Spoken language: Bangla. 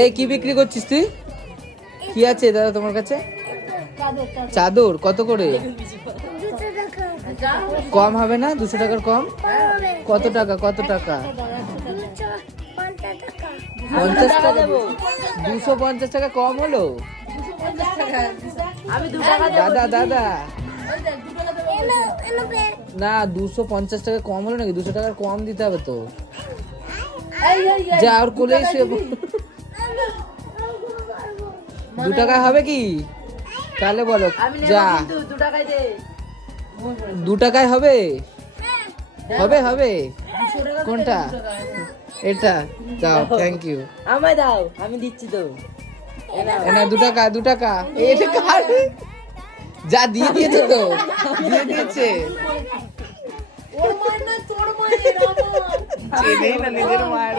এই কি বিক্রি করছিস তুই? কি আছে দাদা তোমার কাছে? চাদর কত করে? কম হবে না? 200 টাকার কম? কত টাকা? কত টাকা? 50 টাকা। 250 টাকা কম হলো? দাদা দাদা না, 250 টাকা কম হলো নাকি? 200 টাকার কম দিতে হবে তো। যা আর কোলে এসে 2 টাকা হবে কি? তাহলে বলো যা। 2 টাকায় হবে? হবে হবে। কোনটা? এটা দাও, থ্যাংক ইউ। আমায় দাও, আমি দিচ্ছি তো। না 2 টাকা 2 টাকা। এটা কার? যা দিয়ে দিয়েছে তো, দিয়ে দিয়েছে। ওর মায়ের না, তোর মায়ের, আমার। চেনেই না নিজের মায়ের।